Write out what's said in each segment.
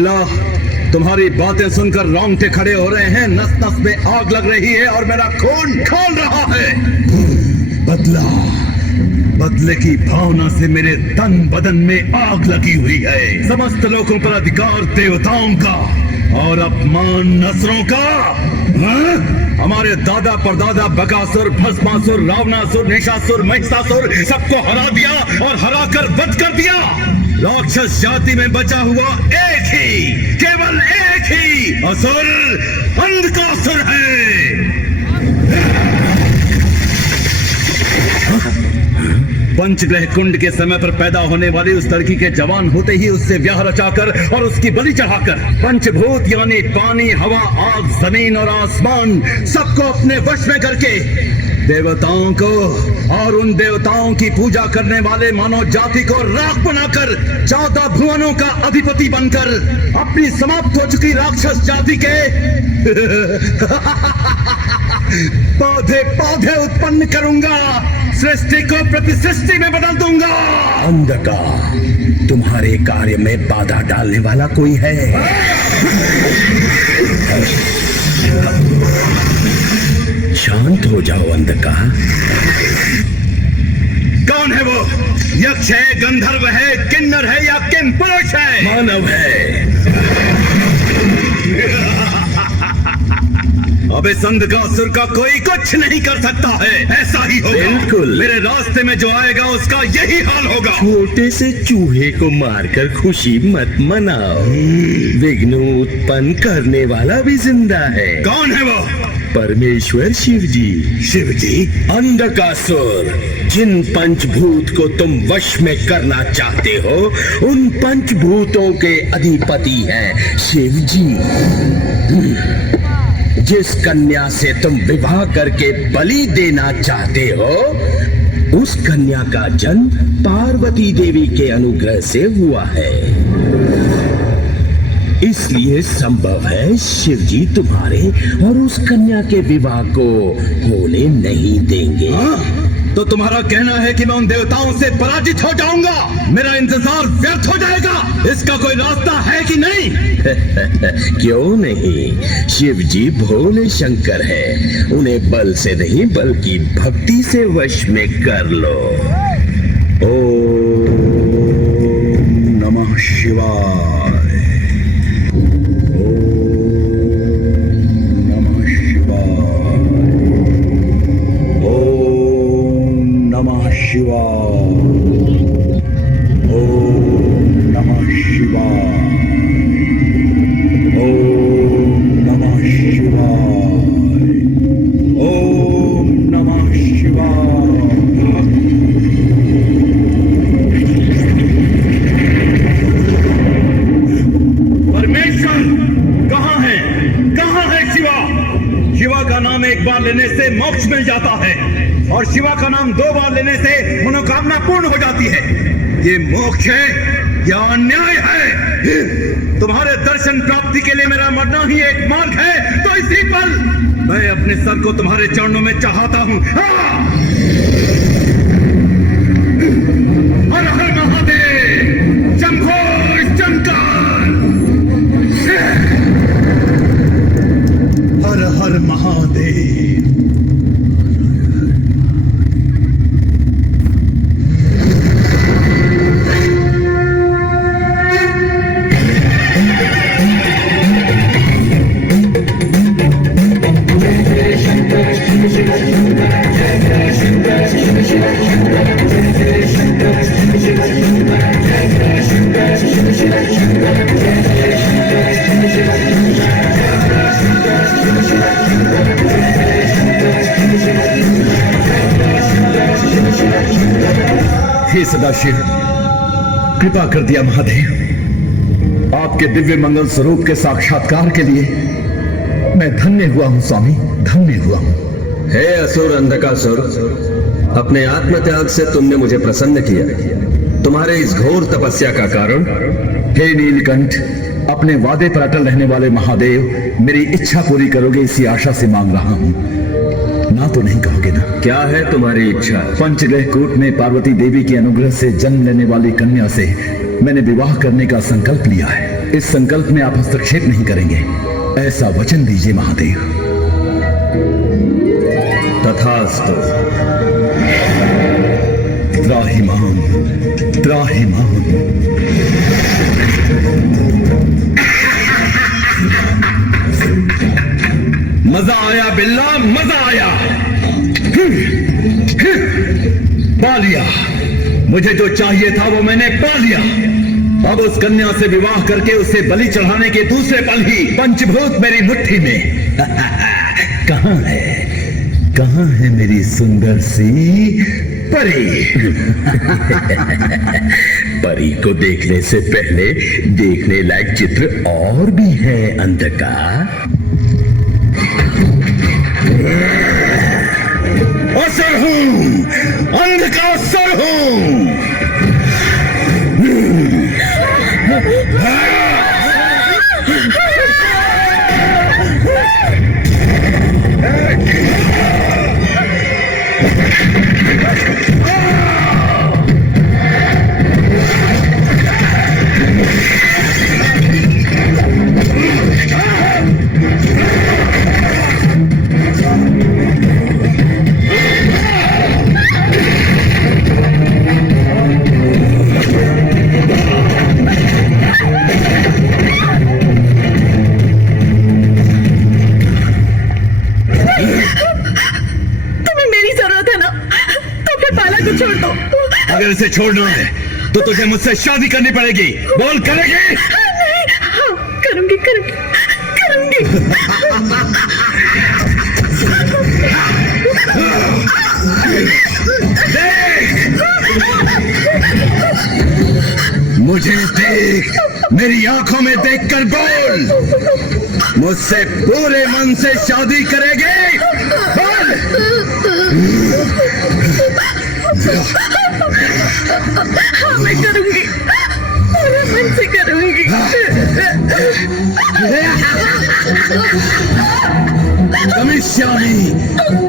बिल्ला, तुम्हारी बातें सुनकर रोंगटे खड़े हो रहे हैं, नस नस में आग लग रही है और मेरा खून खौल रहा है। बदला, बदले की भावना से मेरे तन बदन में आग लगी हुई है। समस्त लोगों पर अधिकार देवताओं का और अपमान असुरों का। हमारे दादा परदादा बकासुर, भस्मासुर, रावणासुर, निशासुर, महिषासुर सबको हरा दिया और हराकर वध कर दिया। राक्षस जाति में बचा हुआ एक ही, केवल एक ही असुर अंधकासुर है। पंचग्रह कुंड के समय पर पैदा होने वाली उस लड़की के जवान होते ही उससे ब्याह रचाकर और उसकी बलि चढ़ाकर पंचभूत यानी पानी, हवा, आग, जमीन और आसमान सबको अपने वश में करके देवताओं को और उन देवताओं की पूजा करने वाले मानव जाति को राख बनाकर 14 भुवनों का अधिपति बनकर अपनी समाप्त हो चुकी राक्षस जाति के पौधे पौधे उत्पन्न करूंगा, सृष्टि को प्रतिसृष्टि में बदल दूंगा। अंधका, तुम्हारे कार्य में बाधा डालने वाला कोई है? शांत हो जाओ अंधका। कौन है वो? यक्ष है, गंधर्व है, किन्नर है या किम पुरुष है? मानव है। अब इस अंधकासुर का कोई कुछ नहीं कर सकता है। ऐसा ही होगा। बिल्कुल। मेरे रास्ते में जो आएगा उसका यही हाल होगा। छोटे से चूहे को मारकर खुशी मत मनाओ। विघ्न उत्पन्न करने वाला भी जिंदा है। कौन है वो? परमेश्वर शिव जी। शिव जी? अंधकासुर, जिन पंचभूत को तुम वश में करना चाहते हो उन पंचभूतों के अधिपति हैं शिव जी। जिस कन्या से तुम विवाह करके बलि देना चाहते हो उस कन्या का जन्म पार्वती देवी के अनुग्रह से हुआ है, इसलिए संभव है शिव जी तुम्हारे और उस कन्या के विवाह को होने नहीं देंगे। तो तुम्हारा कहना है कि मैं उन देवताओं से पराजित हो जाऊंगा, मेरा इंतजार व्यर्थ हो जाएगा। इसका कोई रास्ता है कि नहीं? क्यों नहीं, शिव जी भोले शंकर है, उन्हें बल से नहीं बल्कि भक्ति से वश में कर लो। ओम नमः शिवाय। लेने से मोक्ष मिल जाता है और शिवा का नाम 2 बार लेने से मनोकामना पूर्ण हो जाती है। ये मोक्ष है या अन्याय है? तुम्हारे दर्शन प्राप्ति के लिए मेरा मरना ही एक मार्ग है, तो इसी पल मैं अपने सर को तुम्हारे चरणों में चाहता हूं। हर हर महादेव, शंभो शंकर। हर हर महादेव। हे सदाशिव, कृपा कर दिया महादेव। आपके दिव्य मंगल स्वरूप के साक्षात्कार के लिए मैं धन्य हुआ हूं स्वामी, धन्य हुआ हूं। हे असुर अंधकासुर, अपने आत्मत्याग से तुमने मुझे प्रसन्न किया। तुम्हारे इस घोर तपस्या का कारण? हे नीलकंठ, अपने वादे पर अटल रहने वाले महादेव, मेरी इच्छा पूरी करोगे इसी आशा से मांग रहा हूं। ना तो नहीं कहोगे ना? क्या है तुम्हारी इच्छा? पंचग्रह कूट में पार्वती देवी के अनुग्रह से जन्म लेने वाली कन्या से मैंने विवाह करने का संकल्प लिया है। इस संकल्प में आप हस्तक्षेप नहीं करेंगे, ऐसा वचन दीजिए महादेव। तथास्तु। त्राहिमाम त्राहिमाम। मजा आया बिल्ला, मजा आया। पा लिया, मुझे जो चाहिए था वो मैंने पा लिया। अब उस कन्या से विवाह करके उसे बलि चढ़ाने के दूसरे पल ही पंचभूत मेरी मुट्ठी में। कहां है, कहां है मेरी सुंदर सी परी? परी को देखने से पहले देखने लायक चित्र और भी है अंधकार। असर हूं, अंध का असर हूं। अगर इसे छोड़ना है तो तुझे मुझसे शादी करनी पड़ेगी। बोल, करेगी? हाँ, करूंगी करूंगी करूंगी। मुझे देख, मेरी आंखों में देखकर बोल, मुझसे पूरे मन से शादी करेगी? बोल। हाँ, मैं करूंगी, पूरे मन से करूंगी। गमिष्यामि,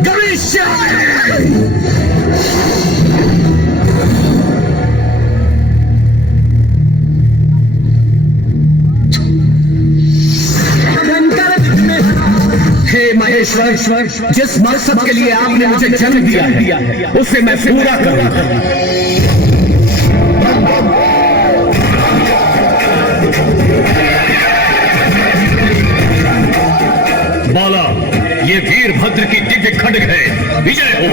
गमिष्यामि। हे महेश्वर, जिस मकसद के लिए आपने मुझे जन्म दिया है उसे मैं पूरा करूंगा। बाला, ये वीरभद्र की दिव्य खड्ग है। विजय हो।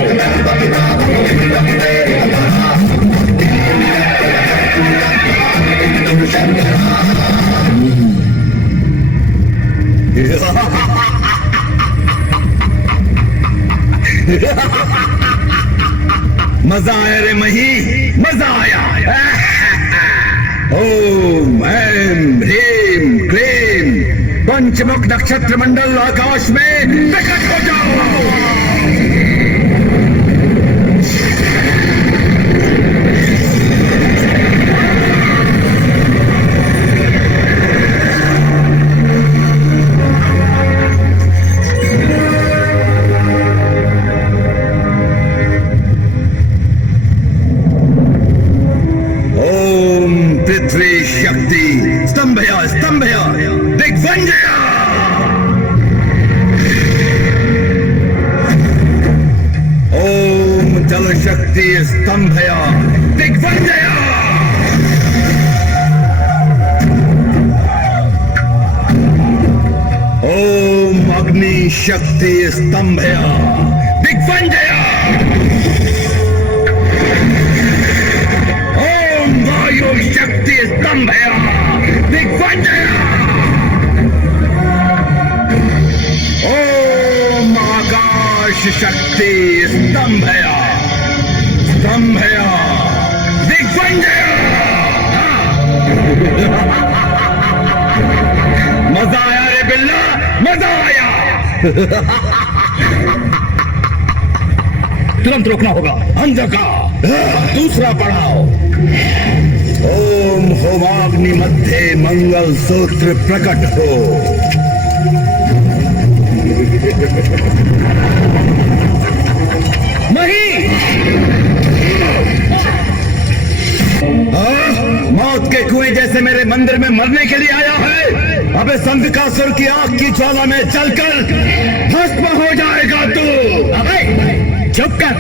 मजा आया रे मही, मजा आया। ओम ऐं ह्रीं क्लीं पंचमुख नक्षत्र मंडल आकाश में प्रकट हो जाओ। पृथ्वी शक्ति स्तंभया स्तंभया दिग्विजया। ओम जल शक्ति स्तंभया दिग्विजया। ओम अग्नि शक्ति स्तंभया दिग्विजया। वायु शक्ति स्तंभया दिग्विजया। ओम आकाश शक्ति स्तंभया स्तंभया दिग्विजया। मजा आया रे बिल्ला, मजा आया। तुरंत रोकना होगा अंधका। दूसरा पढ़ाओ। ओम होमाग्नि मध्य मंगल सूत्र प्रकट हो। मौत के कुएं जैसे मेरे मंदिर में मरने के लिए आया है। अबे संधकासुर की आग की ज्वाला में जलकर भस्म हो जाएगा तू। अबे चुप कर।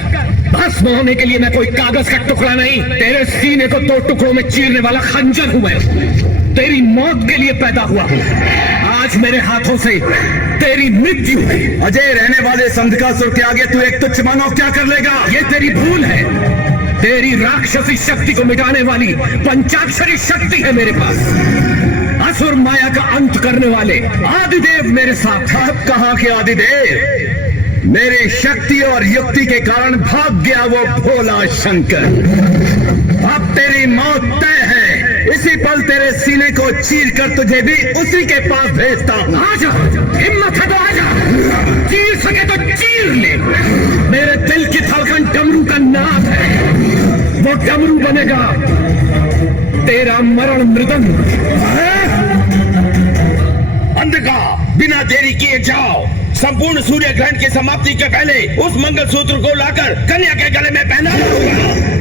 भस्म होने के लिए मैं कोई कागज का टुकड़ा नहीं, तेरे सीने को 2 टुकड़ों में चीरने वाला खंजर हूं मैं। तेरी मौत के लिए पैदा हुआ हूं। आज मेरे हाथों से तेरी मृत्यु है। अजय रहने वाले संधकासुर के आगे तू एक तुच्छ मानव क्या कर लेगा? ये तेरी भूल है। तेरी राक्षसी शक्ति को मिटाने वाली पंचाक्षरी शक्ति है मेरे पास। असुर माया का अंत करने वाले आदिदेव मेरे साथ। अब कहां के आदिदेव? मेरी शक्ति और युक्ति के कारण भाग गया वो भोला शंकर। अब तेरी मौत तय है। इसी पल तेरे सीने को चीर कर तुझे भी उसी के पास भेजता हूं। आजा, हिम्मत है तो आजा। चीर सके तो चीर ले। मेरे दिल की धड़कन डमरू का नाद है। वो डमरू बनेगा तेरा मरण मृदंग। अंधका, बिना देरी किए जाओ। संपूर्ण सूर्य ग्रहण की समाप्ति के पहले उस मंगलसूत्र को लाकर कन्या के गले में पहनाना होगा।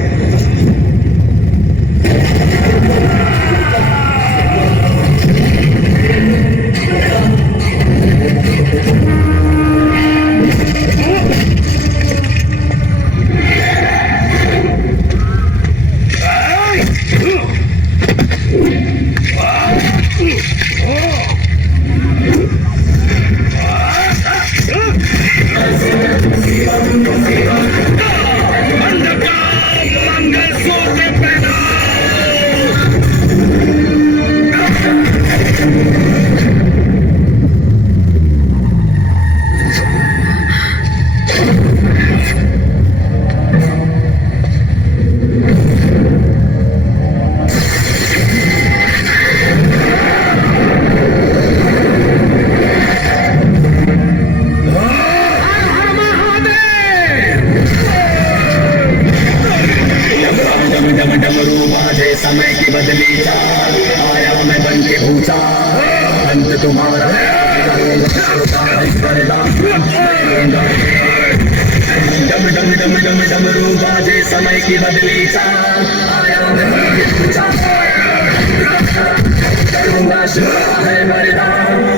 समय की बदली चाल, आया मैं बन के भूसा, अंत तुम्हारा डम डम डम डम डमरू बाजे समय की बदली चाल, आया मैं बन के भूसा, करूंगा शुरू है मरदान।